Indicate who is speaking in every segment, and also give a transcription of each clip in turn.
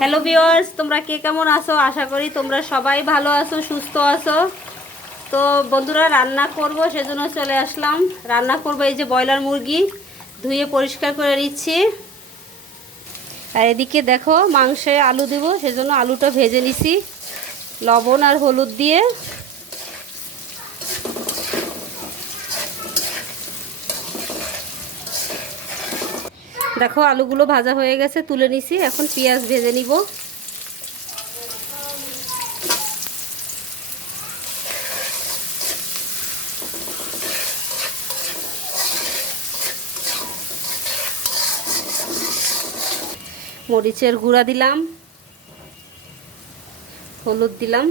Speaker 1: Hello viewers তোমরা কে কেমন আছো? আশা করি তোমরা সবাই ভালো আছো, সুস্থ আছো। তো বন্ধুরা, রান্না করব, সেজন্য চলে আসলাম। রান্না করব এই যে ব্রয়লার মুরগি, ধুয়ে পরিষ্কার করে নিচ্ছি। আর এদিকে দেখো, মাংসে আলু দেবো, সেজন্য আলুটা ভেজে নিছি, লবণ আর হলুদ দিয়ে। দেখো, আলুগুলো ভাজা হয়ে গেছে, তুলে নিছি। এখন পেঁয়াজ ভেজে নিব। মরিচের গুঁড়া দিলাম, হলুদ দিলাম।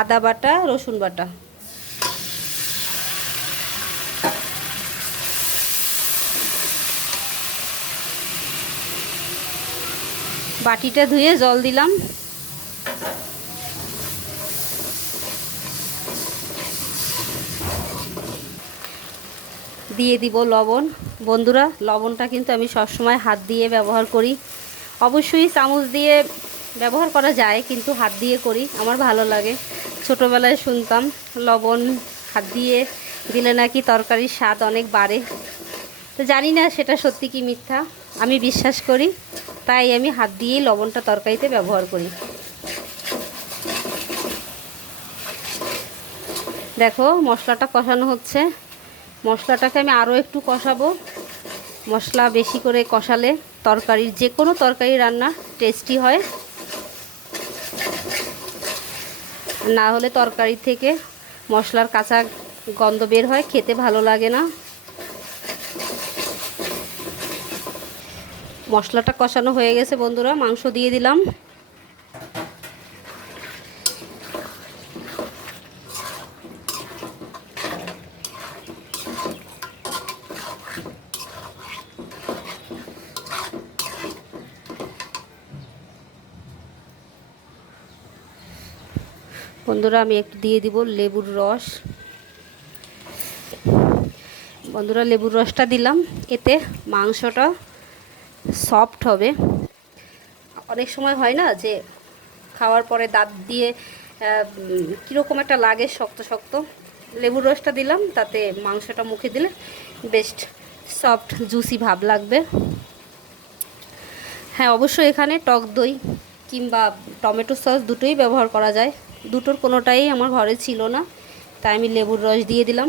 Speaker 1: আদা বাটা, রসুন বাটা। বাটিটা ধুয়ে জল দিলাম। দিয়ে দিব লবণ। বন্ধুরা, লবণটা কিন্তু আমি সবসময় হাত দিয়ে ব্যবহার করি। অবশ্যই চামচ দিয়ে ব্যবহার করা যায়, কিন্তু হাত দিয়ে করি, আমার ভালো লাগে। ছোটোবেলায় শুনতাম, লবণ হাত দিয়ে দিলে নাকি তরকারির স্বাদ অনেক বাড়ে। তো জানি না সেটা সত্যি কি মিথ্যা, আমি বিশ্বাস করি, তাই আমি হাত দিয়েই লবণটা তরকারিতে ব্যবহার করি। দেখো, মশলাটা কষানো হচ্ছে। মশলাটাকে আমি আরও একটু কষাবো। মশলা বেশি করে কষালে তরকারির যে কোনো তরকারি রান্না টেস্টি হয়। না হলে তরকারি থেকে মশলার কাঁচা গন্ধ বের হয়, খেতে ভালো লাগে না। মশলাটা কষানো হয়ে গেছে বন্ধুরা, মাংস দিয়ে দিলাম। বন্ধুরা, আমি একটু দিয়ে দিব লেবুর রস। বন্ধুরা, লেবুর রসটা দিলাম। এতে মাংসটা সফট হবে। অনেক সময় হয় না যে খাওয়ার পরে দাঁত দিয়ে কীরকম একটা লাগে শক্ত শক্ত। লেবুর রসটা দিলাম, তাতে মাংসটা মুখে দিলে বেস্ট সফট জুসি ভাব লাগবে। হ্যাঁ অবশ্যই এখানে টক দই কিংবা টমেটো সস দুটোই ব্যবহার করা যায়। দুটোর কোনোটাই আমার ঘরে ছিল না, তাই আমি লেবুর রস দিয়ে দিলাম।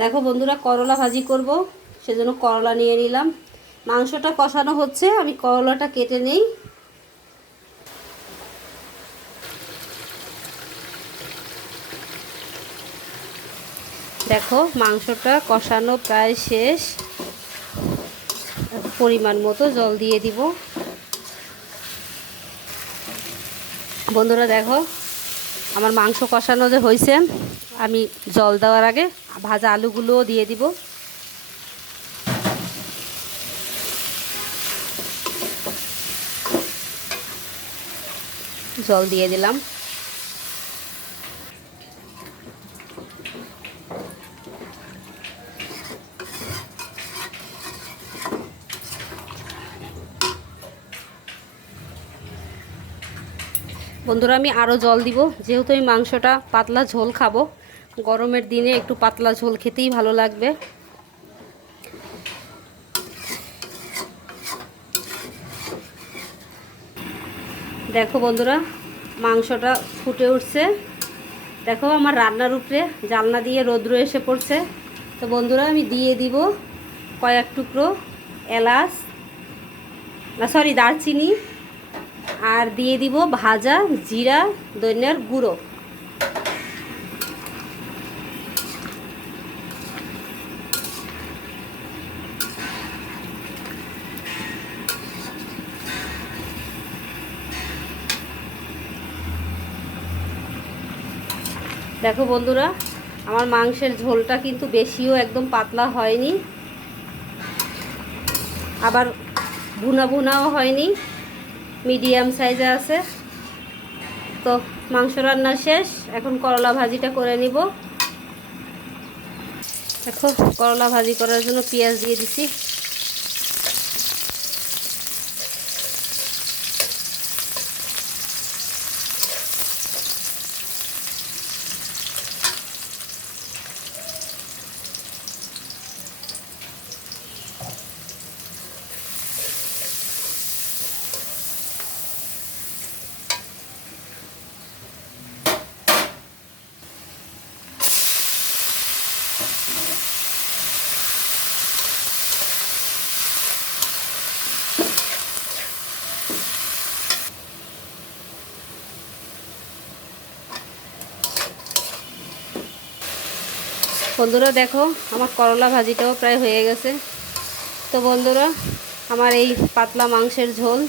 Speaker 1: দেখো বন্ধুরা করলা ভাজি করব, সেজন্য করলা নিয়ে নিলাম। মাংসটা কষানো হচ্ছে, আমি করলাটা কেটে নেই। দেখো মাংসটা কষানো প্রায় শেষ। পরিমাণ মতো জল দিয়ে দিব। বন্ধুরা দেখো, আমার মাংস কষানো যে হয়েছে আমি জল দেওয়ার আগে ভাজা আলুগুলোও দিয়ে দিব। জল দিয়ে দিলাম। বন্ধুরা, আমি আরও জল দিব। যেহেতু আমি মাংসটা পাতলা ঝোল খাব গরমের দিনে একটু পাতলা ঝোল খেতেই ভালো লাগবে। দেখো বন্ধুরা, মাংসটা ফুটে উঠছে। দেখো আমার রান্নার উপরে জালনা দিয়ে রৌদ্র এসে পড়ছে। তো বন্ধুরা, আমি দিয়ে দিব কয়েক টুকরো এলাচ, না সরি দারচিনি। আর দিয়ে দিব ভাজা, জিরা দইনার গুঁড়ো। দেখো বন্ধুরা, আমার মাংসের ঝোলটা কিন্তু বেশিও একদম পাতলা হয়নি। আবার ভুনা ভুনাও হয়নি। মিডিয়াম সাইজে আছে। তো মাংস রান্না শেষ। এখন করলা ভাজিটা করে নিব। দেখো, করলা ভাজি করার জন্য পেঁয়াজ দিয়ে দিছি। বন্ধুরা দেখো, আমার করলা ভাজিটাও প্রায় হয়ে গেছে। তো বন্ধুরা, আমার এই পাতলা মাংসের ঝোল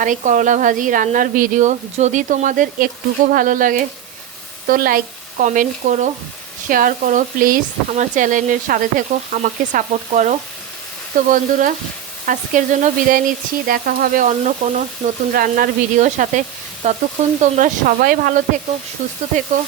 Speaker 1: আর এই করলা ভাজি রান্নার ভিডিও যদি তোমাদের একটুকু ভালো লাগে, তো লাইক কমেন্ট করো শেয়ার করো প্লিজ আমার চ্যানেলের সাথে থেকো, আমাকে সাপোর্ট করো। তো বন্ধুরা, আজকের জন্য বিদায় নিচ্ছি, দেখা হবে অন্য কোনো নতুন রান্নার ভিডিওর সাথে। ততক্ষণ তোমরা সবাই ভালো থেকো, সুস্থ থেকো।